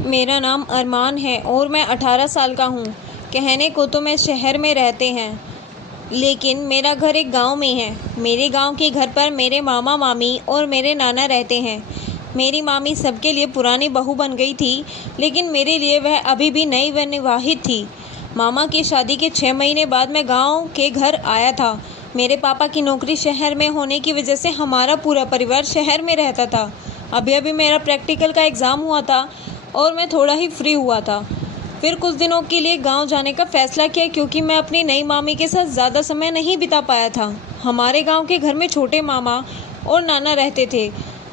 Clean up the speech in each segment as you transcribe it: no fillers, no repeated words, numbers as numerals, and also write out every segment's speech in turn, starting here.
मेरा नाम अरमान है और मैं 18 साल का हूँ। कहने को तो मैं शहर में रहते हैं, लेकिन मेरा घर एक गांव में है। मेरे गांव के घर पर मेरे मामा मामी और मेरे नाना रहते हैं। मेरी मामी सबके लिए पुरानी बहू बन गई थी, लेकिन मेरे लिए वह अभी भी नई व विवाहित थी। मामा की शादी के 6 महीने बाद मैं गांव के घर आया था। मेरे पापा की नौकरी शहर में होने की वजह से हमारा पूरा परिवार शहर में रहता था। अभी अभी मेरा प्रैक्टिकल का एग्ज़ाम हुआ था और मैं थोड़ा ही फ्री हुआ था। फिर कुछ दिनों के लिए गांव जाने का फ़ैसला किया, क्योंकि मैं अपनी नई मामी के साथ ज़्यादा समय नहीं बिता पाया था। हमारे गांव के घर में छोटे मामा और नाना रहते थे।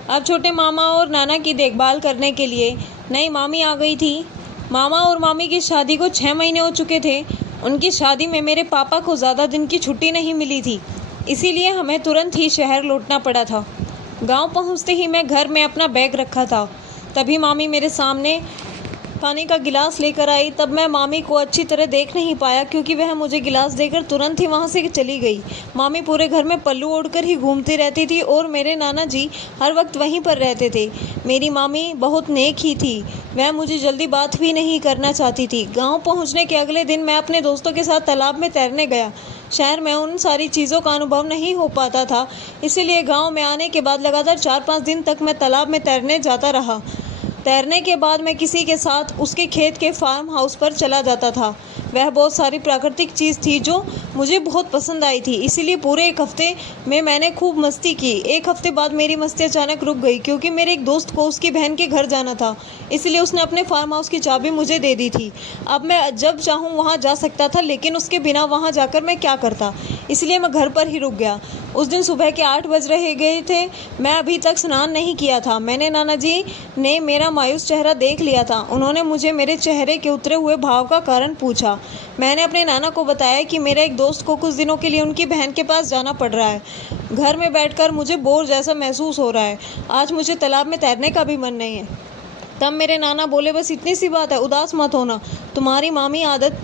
अब छोटे मामा और नाना की देखभाल करने के लिए नई मामी आ गई थी। मामा और मामी की शादी को 6 महीने हो चुके थे। उनकी शादी में मेरे पापा को ज़्यादा दिन की छुट्टी नहीं मिली थी, इसीलिए हमें तुरंत ही शहर लौटना पड़ा था। गांव पहुंचते ही मैं घर में अपना बैग रखा था, तभी मामी मेरे सामने पानी का गिलास लेकर आई। तब मैं मामी को अच्छी तरह देख नहीं पाया, क्योंकि वह मुझे गिलास देकर तुरंत ही वहां से चली गई। मामी पूरे घर में पल्लू ओढ़कर ही घूमती रहती थी और मेरे नाना जी हर वक्त वहीं पर रहते थे। मेरी मामी बहुत नेक ही थी, वह मुझे जल्दी बात भी नहीं करना चाहती थी। गाँव पहुँचने के अगले दिन मैं अपने दोस्तों के साथ तालाब में तैरने गया। शहर में उन सारी चीज़ों का अनुभव नहीं हो पाता था, इसीलिए गांव में आने के बाद लगातार 4-5 दिन तक मैं तालाब में तैरने जाता रहा। तैरने के बाद मैं किसी के साथ उसके खेत के फार्म हाउस पर चला जाता था। वह बहुत सारी प्राकृतिक चीज़ थी जो मुझे बहुत पसंद आई थी, इसीलिए पूरे 1 हफ्ते में मैंने खूब मस्ती की। 1 हफ्ते बाद मेरी मस्ती अचानक रुक गई, क्योंकि मेरे एक दोस्त को उसकी बहन के घर जाना था, इसलिए उसने अपने फार्म हाउस की चाबी मुझे दे दी थी। अब मैं जब चाहूँ वहाँ जा सकता था, लेकिन उसके बिना वहाँ जाकर मैं क्या करता, इसलिए मैं घर पर ही रुक गया। उस दिन सुबह के 8 बज रहे गए थे। मैं अभी तक स्नान नहीं किया था। मैंने नाना जी ने मेरा मायूस चेहरा देख लिया था। उन्होंने मुझे मेरे चेहरे के उतरे हुए भाव का कारण पूछा। मैंने अपने नाना को बताया कि मेरे एक दोस्त को कुछ दिनों के लिए उनकी बहन के पास जाना पड़ रहा है। घर में बैठकर मुझे बोर जैसा महसूस हो रहा है। आज मुझे तालाब में तैरने का भी मन नहीं है। तब मेरे नाना बोले, बस इतनी सी बात है, उदास मत होना। तुम्हारी मामी आदत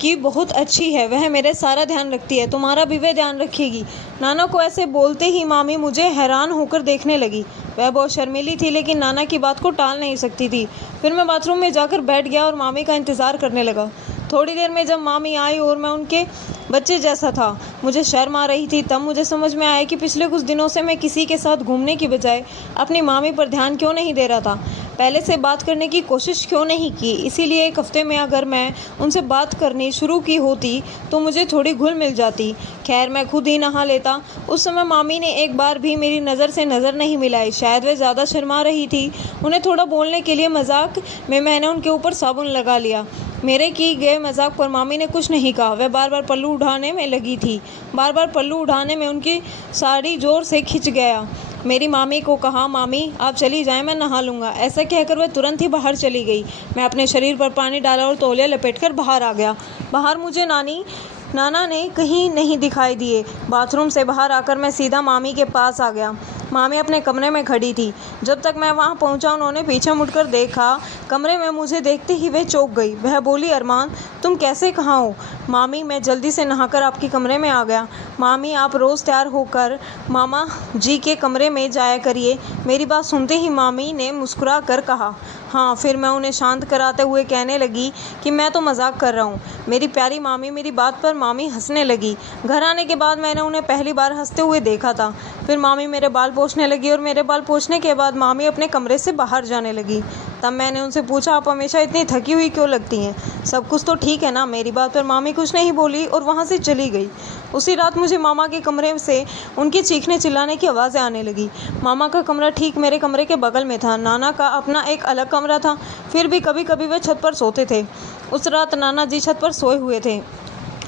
की बहुत अच्छी है, वह मेरे सारा ध्यान रखती है, तुम्हारा भी वह ध्यान रखेगी। नाना को ऐसे बोलते ही मामी मुझे हैरान होकर देखने लगी। वह बहुत शर्मीली थी, लेकिन नाना की बात को टाल नहीं सकती थी। फिर मैं बाथरूम में जाकर बैठ गया और मामी का इंतज़ार करने लगा। थोड़ी देर में जब मामी आई और मैं उनके बच्चे जैसा था, मुझे शर्म आ रही थी। तब मुझे समझ में आया कि पिछले कुछ दिनों से मैं किसी के साथ घूमने की बजाय अपनी मामी पर ध्यान क्यों नहीं दे रहा था, पहले से बात करने की कोशिश क्यों नहीं की। इसीलिए 1 हफ्ते में अगर मैं उनसे बात करनी शुरू की होती तो मुझे थोड़ी घुल मिल जाती। खैर, मैं खुद ही नहा लेता। उस समय मामी ने एक बार भी मेरी नज़र से नज़र नहीं मिलाई। शायद वे ज़्यादा शर्मा रही थी। उन्हें थोड़ा बोलने के लिए मजाक में मैंने उनके ऊपर साबुन लगा लिया। मेरे की गए मजाक पर मामी ने कुछ नहीं कहा। वह बार बार पल्लू उठाने में लगी थी। बार बार पल्लू उठाने में उनकी साड़ी जोर से खिंच गया। मेरी मामी को कहा, मामी आप चली जाएं, मैं नहा लूँगा। ऐसा कहकर वह तुरंत ही बाहर चली गई। मैं अपने शरीर पर पानी डाला और तौलिया लपेटकर बाहर आ गया। बाहर मुझे नाना ने कहीं नहीं दिखाई दिए। बाथरूम से बाहर आकर मैं सीधा मामी के पास आ गया। मामी अपने कमरे में खड़ी थी। जब तक मैं वहां पहुंचा, उन्होंने पीछे मुड़कर देखा। कमरे में मुझे देखते ही वह चौंक गई। वह बोली, अरमान तुम कैसे कहाँ हो? मामी मैं जल्दी से नहाकर आपके कमरे में आ गया। मामी आप रोज़ तैयार होकर मामा जी के कमरे में जाया करिए। मेरी बात सुनते ही मामी ने मुस्कुरा कर कहा, हाँ। फिर मैं उन्हें शांत कराते हुए कहने लगी कि मैं तो मजाक कर रहा हूँ। मेरी प्यारी मामी। मेरी बात पर मामी हंसने लगी। घर आने के बाद मैंने उन्हें पहली बार हंसते हुए देखा था। फिर मामी मेरे बाल पोंछने लगी और मेरे बाल पोंछने के बाद मामी अपने कमरे से बाहर जाने लगी। तब मैंने उनसे पूछा, आप हमेशा इतनी थकी हुई क्यों लगती हैं? सब कुछ तो ठीक है ना? मेरी बात पर मामी कुछ नहीं बोली और वहाँ से चली गई। उसी रात मुझे मामा के कमरे से उनके चीखने चिल्लाने की आवाज़ें आने लगी। मामा का कमरा ठीक मेरे कमरे के बगल में था। नाना का अपना एक अलग कमरा था। फिर भी कभी कभी वे छत पर सोते थे। उस रात नाना जी छत पर सोए हुए थे,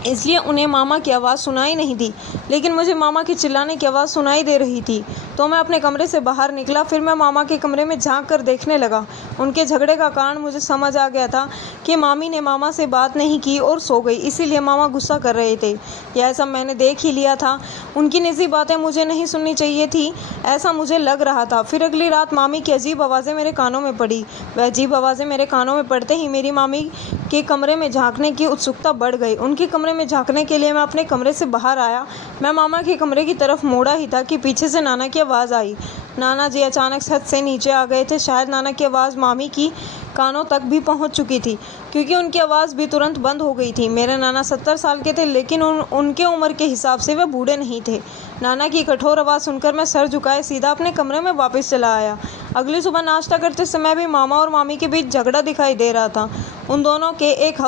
इसलिए उन्हें मामा की आवाज़ सुनाई नहीं दी, लेकिन मुझे मामा की चिल्लाने की आवाज़ सुनाई दे रही थी। तो मैं अपने कमरे से बाहर निकला। फिर मैं मामा के कमरे में झांक कर देखने लगा। उनके झगड़े का कारण मुझे समझ आ गया था कि मामी ने मामा से बात नहीं की और सो गई, इसीलिए मामा गुस्सा कर रहे थे। यह सब मैंने देख ही लिया था। उनकी निजी बातें मुझे नहीं सुननी चाहिए थी, ऐसा मुझे लग रहा था। फिर अगली रात मामी की अजीब आवाज़ें मेरे कानों में पड़ी। वह अजीब आवाज़ें मेरे कानों में पड़ते ही मेरी मामी के कमरे में झांकने की उत्सुकता बढ़ गई। उनके कमरे में झांकने के लिए मैं अपने कमरे से बाहर आया। मैं मामा के कमरे की तरफ मुड़ा ही था कि पीछे से नाना की आवाज़ आई। नाना जी अचानक छत से नीचे आ गए थे। शायद नाना की आवाज़ मामी की कानों तक भी पहुंच चुकी थी, क्योंकि उनकी आवाज़ भी तुरंत बंद हो गई थी। मेरे नाना 70 साल के थे, लेकिन उनके उम्र के हिसाब से वे बूढ़े नहीं थे। नाना की कठोर आवाज़ सुनकर मैं सर झुकाए सीधा अपने कमरे में वापस चला आया। अगली सुबह नाश्ता करते समय भी मामा और मामी के बीच झगड़ा दिखाई दे रहा था। उन दोनों के एक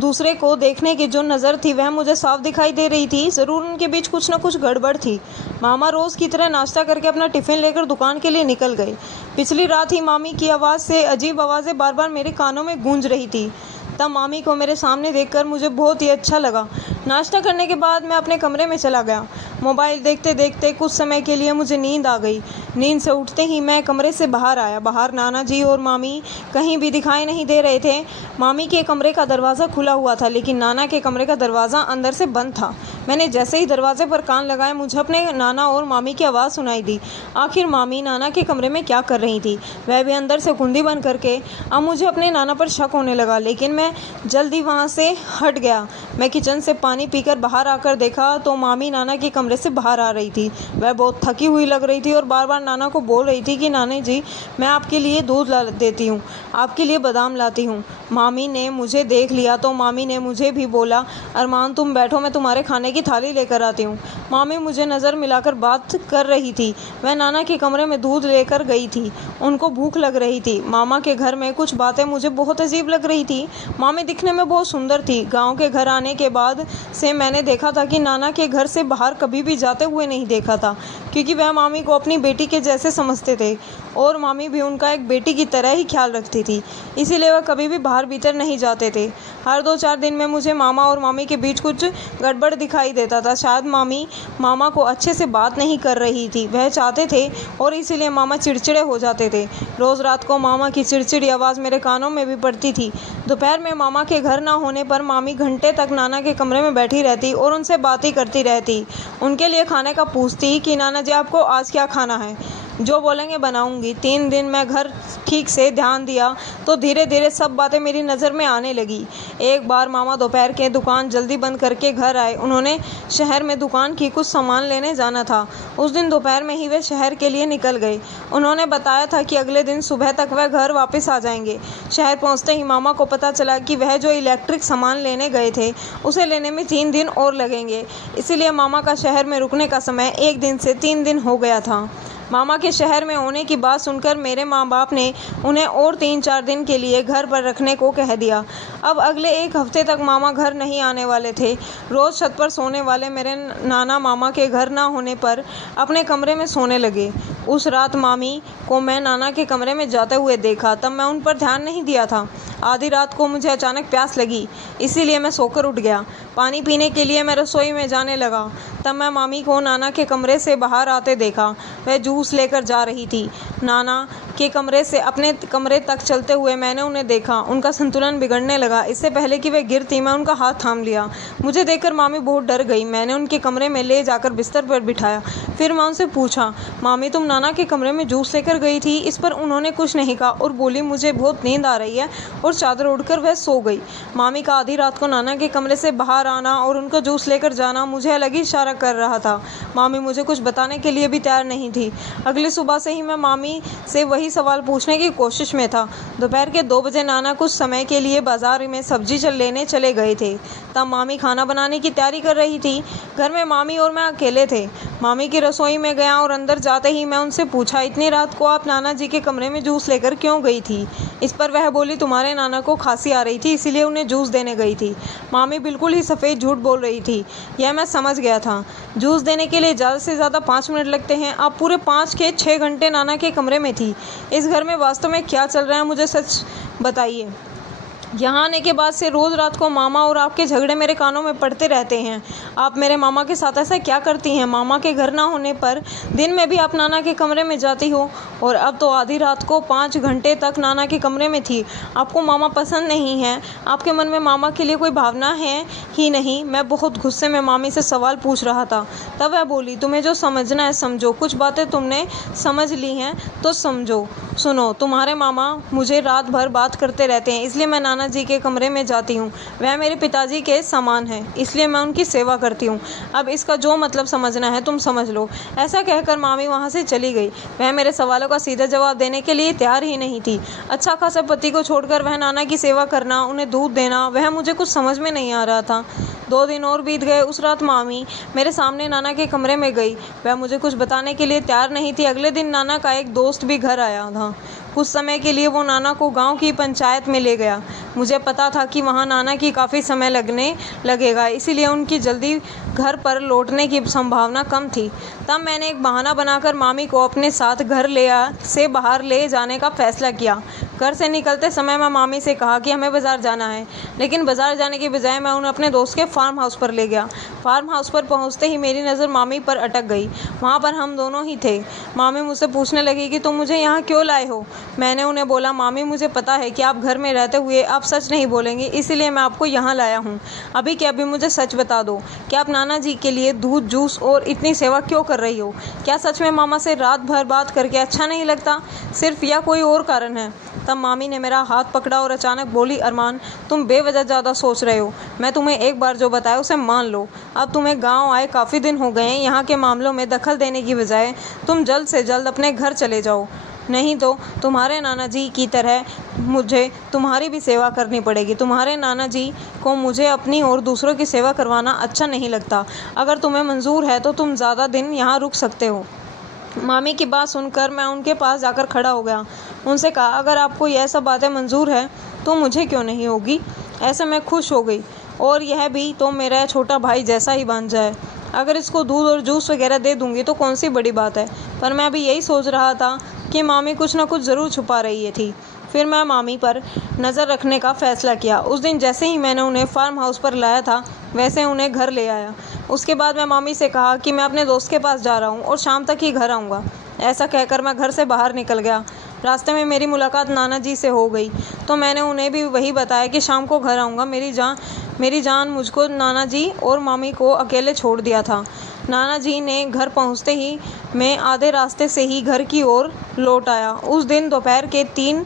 दूसरे को देखने की जो नज़र थी वह मुझे साफ दिखाई दे रही थी। ज़रूर उनके बीच कुछ न कुछ गड़बड़ थी। मामा रोज़ की तरह नाश्ता करके अपना टिफ़िन लेकर दुकान के लिए निकल गए। पिछली रात ही मामी की आवाज़ से अजीब आवाज़ें बार बार मेरे कानों में गूंज रही थी। तब मामी को मेरे सामने देखकर मुझे बहुत ही अच्छा लगा। नाश्ता करने के बाद मैं अपने कमरे में चला गया। मोबाइल देखते देखते कुछ समय के लिए मुझे नींद आ गई। नींद से उठते ही मैं कमरे से बाहर आया। बाहर नाना जी और मामी कहीं भी दिखाई नहीं दे रहे थे। मामी के कमरे का दरवाज़ा खुला हुआ था, लेकिन नाना के कमरे का दरवाज़ा अंदर से बंद था। मैंने जैसे ही दरवाजे पर कान लगाए, मुझे अपने नाना और मामी की आवाज़ सुनाई दी। आखिर मामी नाना के कमरे में क्या कर रही थी, वह भी अंदर से कुंडी बंद करके। अब मुझे अपने नाना पर शक होने लगा, लेकिन मैं जल्दी वहाँ से हट गया। मैं किचन से पानी पीकर बाहर आकर देखा तो मामी नाना के कमरे से बाहर आ रही थी। वह बहुत थकी हुई लग रही थी और बार बार नाना को बोल रही थी कि नानी जी, मैं आपके लिए दूध ला देती हूँ, आपके लिए बादाम लाती हूँ। मामी ने मुझे देख लिया तो मामी ने मुझे भी बोला, अरमान तुम बैठो, मैं तुम्हारे खाने की थाली लेकर आती हूँ। मामी मुझे नज़र मिलाकर बात कर रही थी। वह नाना के कमरे में दूध लेकर गई थी। उनको भूख लग रही थी। मामा के घर में कुछ बातें मुझे बहुत अजीब लग रही थी। मामी दिखने में बहुत सुंदर थी। गांव के घर आने के बाद से मैंने देखा था कि नाना के घर से बाहर कभी भी जाते हुए नहीं देखा था, क्योंकि वह मामी को अपनी बेटी के जैसे समझते थे और मामी भी उनका एक बेटी की तरह ही ख्याल रखती थी। इसीलिए वह कभी भी बाहर भीतर नहीं जाते थे। हर 2-4 दिन में मुझे मामा और मामी के बीच कुछ गड़बड़ दिखाई देता था। शायद मामी मामा को अच्छे से बात नहीं कर रही थी, वह चाहते थे, और इसीलिए मामा चिड़चिड़े हो जाते थे। रोज़ रात को मामा की चिड़चिड़ी आवाज़ मेरे कानों में भी पड़ती थी। दोपहर में मामा के घर ना होने पर मामी घंटे तक नाना के कमरे में बैठी रहती और उनसे बातें करती रहती। उनके लिए खाने का पूछती कि नाना जी आपको आज क्या खाना है, जो बोलेंगे बनाऊंगी। 3 दिन मैं घर ठीक से ध्यान दिया तो धीरे धीरे सब बातें मेरी नज़र में आने लगी। एक बार मामा दोपहर के दुकान जल्दी बंद करके घर आए। उन्होंने शहर में दुकान की कुछ सामान लेने जाना था। उस दिन दोपहर में ही वे शहर के लिए निकल गए। उन्होंने बताया था कि अगले दिन सुबह तक वह घर वापस आ जाएंगे। शहर पहुंचते ही मामा को पता चला कि वह जो इलेक्ट्रिक सामान लेने गए थे उसे लेने में 3 दिन और लगेंगे। इसीलिए मामा का शहर में रुकने का समय 1 दिन से 3 दिन हो गया था। मामा के शहर में होने की बात सुनकर मेरे माँ बाप ने उन्हें और 3-4 दिन के लिए घर पर रखने को कह दिया। अब अगले 1 हफ्ते तक मामा घर नहीं आने वाले थे। रोज़ छत पर सोने वाले मेरे नाना मामा के घर ना होने पर अपने कमरे में सोने लगे। उस रात मामी को मैं नाना के कमरे में जाते हुए देखा, तब मैं उन पर ध्यान नहीं दिया था। आधी रात को मुझे अचानक प्यास लगी, इसीलिए मैं सोकर उठ गया। पानी पीने के लिए मैं रसोई में जाने लगा। तब मैं मामी को नाना के कमरे से बाहर आते देखा। वह जूस लेकर जा रही थी। नाना के कमरे से अपने कमरे तक चलते हुए मैंने उन्हें देखा। उनका संतुलन बिगड़ने लगा। इससे पहले कि वे गिरती, मैं उनका हाथ थाम लिया। मुझे देखकर मामी बहुत डर गई। मैंने उनके कमरे में ले जाकर बिस्तर पर बिठाया। फिर मैं उनसे पूछा, मामी तुम नाना के कमरे में जूस लेकर गई थी? इस पर उन्होंने कुछ नहीं कहा और बोली, मुझे बहुत नींद आ रही है, और चादर ओढ़कर वह सो गई। मामी का आधी रात को नाना के कमरे से बाहर आना और उनका जूस लेकर जाना मुझे अलग ही इशारा कर रहा था। मामी मुझे कुछ बताने के लिए भी तैयार नहीं थी। अगली सुबह से ही मैं मामी से वही सवाल पूछने की कोशिश में था। दोपहर के 2 बजे नाना कुछ समय के लिए बाजार में सब्जी लेने चले गए थे। तब मामी खाना बनाने की तैयारी कर रही थी। घर में मामी और मैं अकेले थे। मामी की रसोई में गया और अंदर जाते ही मैं उनसे पूछा, इतनी रात को आप नाना जी के कमरे में जूस लेकर क्यों गई थी? इस पर वह बोली, तुम्हारे नाना को खांसी आ रही थी, इसीलिए उन्हें जूस देने गई थी। मामी बिल्कुल ही सफ़ेद झूठ बोल रही थी, यह मैं समझ गया था। जूस देने के लिए ज़्यादा से ज़्यादा 5 मिनट लगते हैं। आप पूरे 5 के 6 घंटे नाना के कमरे में थी। इस घर में वास्तव में क्या चल रहा है, मुझे सच बताइए। यहाँ आने के बाद से रोज़ रात को मामा और आपके झगड़े मेरे कानों में पड़ते रहते हैं। आप मेरे मामा के साथ ऐसा क्या करती हैं? मामा के घर ना होने पर दिन में भी आप नाना के कमरे में जाती हो, और अब तो आधी रात को 5 घंटे तक नाना के कमरे में थी। आपको मामा पसंद नहीं है? आपके मन में मामा के लिए कोई भावना है ही नहीं? मैं बहुत गुस्से में मामी से सवाल पूछ रहा था। तब वह बोली, तुम्हें जो समझना है समझो। कुछ बातें तुमने समझ ली हैं तो समझो। सुनो, तुम्हारे मामा मुझे रात भर बात करते रहते हैं, इसलिए मैं नाना जी के कमरे में जाती हूँ। वह मेरे पिताजी के समान हैं, इसलिए मैं उनकी सेवा करती हूँ। अब इसका जो मतलब समझना है तुम समझ लो। ऐसा कहकर मामी वहाँ से चली गई। वह मेरे सवालों का सीधा जवाब देने के लिए तैयार ही नहीं थी। अच्छा खासा पति को छोड़कर वह नाना की सेवा करना, उन्हें दूध देना, वह मुझे कुछ समझ में नहीं आ रहा था। 2 दिन और बीत गए। उस रात मामी मेरे सामने नाना के कमरे में गई। वह मुझे कुछ बताने के लिए तैयार नहीं थी। अगले दिन नाना का एक दोस्त भी घर आया था। कुछ समय के लिए वो नाना को गांव की पंचायत में ले गया। मुझे पता था कि वहां नाना की काफ़ी समय लगने लगेगा, इसीलिए उनकी जल्दी घर पर लौटने की संभावना कम थी। तब मैंने एक बहाना बनाकर मामी को अपने साथ घर से बाहर ले जाने का फैसला किया। घर से निकलते समय मैं मामी से कहा कि हमें बाज़ार जाना है, लेकिन बाज़ार जाने के बजाय मैं उन्हें अपने दोस्त के फार्म हाउस पर ले गया। फार्म हाउस पर पहुंचते ही मेरी नज़र मामी पर अटक गई। वहां पर हम दोनों ही थे। मामी मुझसे पूछने लगी कि तुम मुझे यहाँ क्यों लाए हो। मैंने उन्हें बोला, मामी मुझे पता है कि आप घर में रहते हुए आप सच नहीं बोलेंगे, इसीलिए मैं आपको यहाँ लाया हूँ। अभी के अभी मुझे सच बता दो कि आप नाना जी के लिए दूध, जूस और इतनी सेवा क्यों कर रही हो। क्या सच में मामा से रात भर बात करके अच्छा नहीं लगता सिर्फ, या कोई और कारण है। तब मामी ने मेरा हाथ पकड़ा और अचानक बोली, अरमान तुम बेवजह ज़्यादा सोच रहे हो। मैं तुम्हें एक बार जो बताया उसे मान लो। अब तुम्हें गांव आए काफ़ी दिन हो गए हैं। यहाँ के मामलों में दखल देने की बजाय तुम जल्द से जल्द अपने घर चले जाओ, नहीं तो तुम्हारे नाना जी की तरह मुझे तुम्हारी भी सेवा करनी पड़ेगी। तुम्हारे नाना जी को मुझे अपनी और दूसरों की सेवा करवाना अच्छा नहीं लगता। अगर तुम्हें मंजूर है तो तुम ज़्यादा दिन यहाँ रुक सकते हो। मामी की बात सुनकर मैं उनके पास जाकर खड़ा हो गया। उनसे कहा, अगर आपको यह सब बातें मंजूर है तो मुझे क्यों नहीं होगी। ऐसे मैं खुश हो गई, और यह भी तो मेरा छोटा भाई जैसा ही बन जाए। अगर इसको दूध और जूस वगैरह दे दूंगी तो कौन सी बड़ी बात है। पर मैं अभी यही सोच रहा था कि मामी कुछ ना कुछ ज़रूर छुपा रही थी। फिर मैं मामी पर नज़र रखने का फ़ैसला किया। उस दिन जैसे ही मैंने उन्हें फार्म हाउस पर लाया था, वैसे उन्हें घर ले आया। उसके बाद मैं मामी से कहा कि मैं अपने दोस्त के पास जा रहा हूँ और शाम तक ही घर आऊँगा। ऐसा कहकर मैं घर से बाहर निकल गया। रास्ते में मेरी मुलाकात नाना जी से हो गई, तो मैंने उन्हें भी वही बताया कि शाम को घर आऊँगा। मेरी जान मुझको नाना जी और मामी को अकेले छोड़ दिया था। नाना जी ने घर पहुँचते ही मैं आधे रास्ते से ही घर की ओर लौट आया। उस दिन दोपहर के 3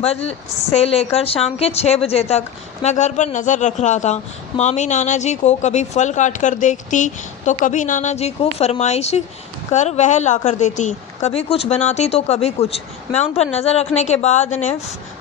बजे से लेकर शाम के 6 बजे तक मैं घर पर नज़र रख रहा था। मामी नाना जी को कभी फल काट कर देखती तो कभी नाना जी को फरमाइश कर वह ला कर देती, कभी कुछ बनाती तो कभी कुछ। मैं उन पर नज़र रखने के बाद ने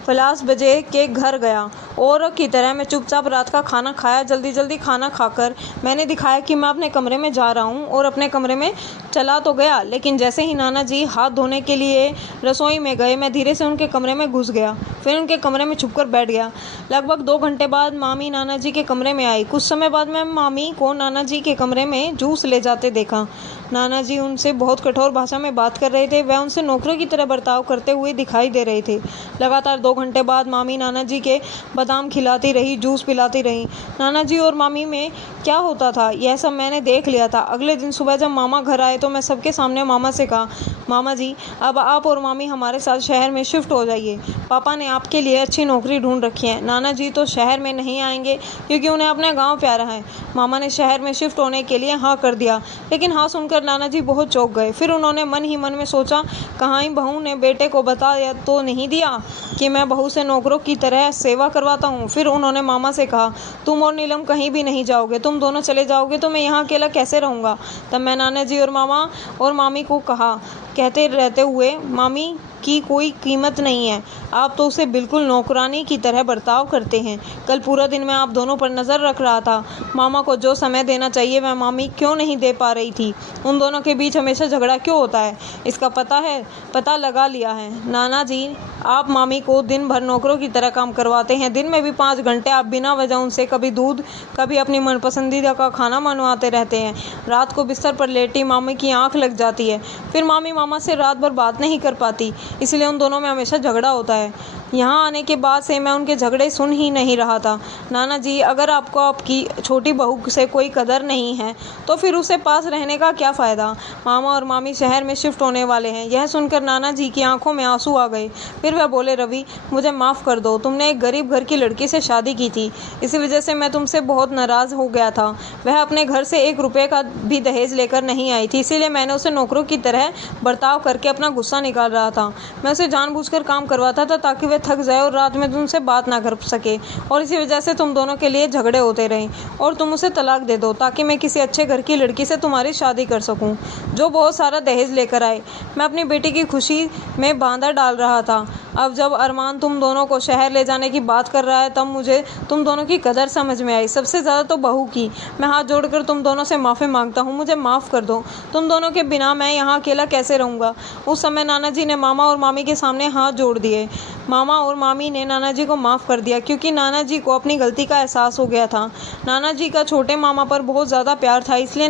फ़लास बजे के घर गया। औरों की तरह मैं चुपचाप रात का खाना खाया। जल्दी जल्दी खाना खाकर मैंने दिखाया कि मैं अपने कमरे में जा रहा हूँ, और अपने कमरे में चला तो गया, लेकिन जैसे ही नाना जी हाथ धोने के लिए रसोई में गए, मैं धीरे से उनके कमरे में घुस गया। फिर उनके कमरे में छुपकर बैठ गया। लगभग 2 घंटे बाद मामी नाना जी के कमरे में आई। कुछ समय बाद मैं मामी को नाना जी के कमरे में जूस ले जाते देखा। नाना जी उनसे बहुत कठोर भाषा में बात कर रहे थे। वह उनसे नौकरों की तरह बर्ताव करते हुए दिखाई दे रहे थे। लगातार 2 घंटे बाद मामी नाना जी के बादाम खिलाती रही, जूस पिलाती रही। नाना जी और मामी में क्या होता था यह सब मैंने देख लिया था। अगले दिन सुबह जब मामा घर आए तो मैं सबके सामने मामा से कहा, मामा जी अब आप और मामी हमारे साथ शहर में शिफ्ट हो जाइए। पापा ने आपके लिए अच्छी नौकरी ढूंढ रखी है। नाना जी तो शहर में नहीं आएंगे क्योंकि उन्हें अपना गाँव प्यारा है। मामा ने शहर में शिफ्ट होने के लिए हाँ कर दिया, लेकिन हाँ सुनकर नाना जी बहुत चौंक गए। फिर उन्होंने मन ही मन में सोचा, कहाँ बहू ने बेटे को बता तो नहीं दिया कि मैं बहू से नौकरों की तरह सेवा करवाता हूँ। फिर उन्होंने मामा से कहा, तुम और नीलम कहीं भी नहीं जाओगे, तुम दोनों चले जाओगे तो मैं यहाँ अकेला कैसे रहूँगा। तब मैं नाना जी और मामा और मामी को कहते रहते हुए, मामी की कोई कीमत नहीं है, आप तो उसे बिल्कुल नौकरानी की तरह बर्ताव करते हैं। कल पूरा दिन मैं आप दोनों पर नज़र रख रहा था। मामा को जो समय देना चाहिए वह मामी क्यों नहीं दे पा रही थी। उन दोनों के बीच हमेशा झगड़ा क्यों होता है, इसका पता लगा लिया है। नाना जी आप मामी को दिन भर नौकरों की तरह काम करवाते हैं। दिन में भी 5 घंटे आप बिना वजह उनसे कभी दूध कभी अपनी मनपसंदीदा का खाना मनवाते रहते हैं। रात को बिस्तर पर लेटी मामी की आंख लग जाती है। फिर मामी मामा से रात भर बात नहीं कर पाती, इसलिए उन दोनों में हमेशा झगड़ा होता है। यहाँ आने के बाद से मैं उनके झगड़े सुन ही नहीं रहा था। नाना जी, अगर आपको आपकी छोटी बहू से कोई कदर नहीं है तो फिर उसे पास रहने का क्या फ़ायदा। मामा और मामी शहर में शिफ्ट होने वाले हैं। यह सुनकर नाना जी की आंखों में आंसू आ गए। फिर वह बोले, रवि, मुझे माफ़ कर दो। तुमने एक गरीब घर की लड़की से शादी की थी, इसी वजह से मैं तुमसे बहुत नाराज़ हो गया था। वह अपने घर से 1 रुपये का भी दहेज लेकर नहीं आई थी, इसीलिए मैंने उसे नौकरों की तरह बर्ताव करके अपना गुस्सा निकाल रहा था। मैं उसे जानबूझकर काम करवाता था ताकि वह थक जाए और रात में तुमसे बात ना कर सके, और इसी वजह से तुम दोनों के लिए झगड़े होते रहे और तुम उसे तलाक दे दो ताकि मैं किसी अच्छे घर की लड़की से तुम्हारी शादी कर सकूं, जो बहुत सारा दहेज लेकर आए। मैं अपनी बेटी की खुशी में बांधा डाल रहा था। अब जब अरमान तुम दोनों को शहर ले जाने की बात कर रहा है, तब मुझे तुम दोनों की कदर समझ में आई, सबसे ज़्यादा तो बहू की। मैं हाथ जोड़कर तुम दोनों से माफ़ी मांगता हूँ, मुझे माफ़ कर दो। तुम दोनों के बिना मैं यहाँ अकेला कैसे रहूँगा। उस समय नाना जी ने मामा और मामी के सामने हाथ जोड़ दिए। मामा और मामी ने नाना जी को माफ़ कर दिया क्योंकि नाना जी को अपनी गलती का एहसास हो गया था। नाना जी का छोटे मामा पर बहुत ज़्यादा प्यार था, इसलिए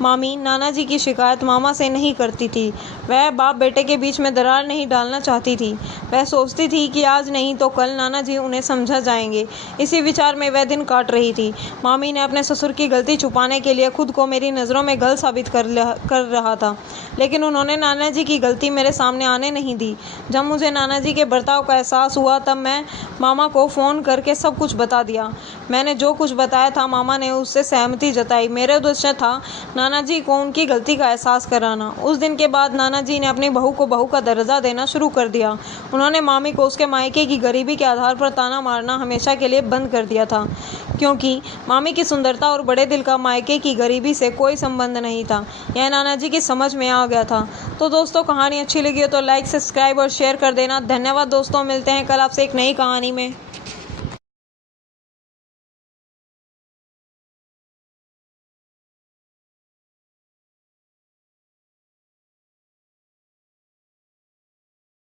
मामी नाना जी की शिकायत मामा से नहीं करती थी। वह बाप बेटे के बीच में दरार नहीं डालना चाहती थी। वह सोचती थी कि आज नहीं तो कल नाना जी उन्हें समझा जाएंगे। इसी विचार में वह दिन काट रही थी। मामी ने अपने ससुर की गलती छुपाने के लिए खुद को मेरी नज़रों में गलत साबित कर रहा था, लेकिन उन्होंने नाना जी की गलती मेरे सामने आने नहीं दी। जब मुझे नाना जी के बर्ताव का एहसास हुआ तब मैं मामा को फ़ोन करके सब कुछ बता दिया। मैंने जो कुछ बताया था मामा ने उससे सहमति जताई। मेरा उद्देश्य था नाना जी को उनकी गलती का एहसास कराना। उस दिन के बाद नाना जी ने अपनी बहू को बहू का दर्जा देना शुरू कर दिया। उन्होंने मामी को उसके मायके की गरीबी के आधार पर ताना मारना हमेशा के लिए बंद कर दिया था, क्योंकि मामी की सुंदरता और बड़े दिल का मायके की गरीबी से कोई संबंध नहीं था। यह नाना जी की समझ में आ गया था। तो दोस्तों, कहानी अच्छी लगी हो तो लाइक, सब्सक्राइब और शेयर कर देना। धन्यवाद दोस्तों, मिलते हैं कल आपसे एक नई कहानी में।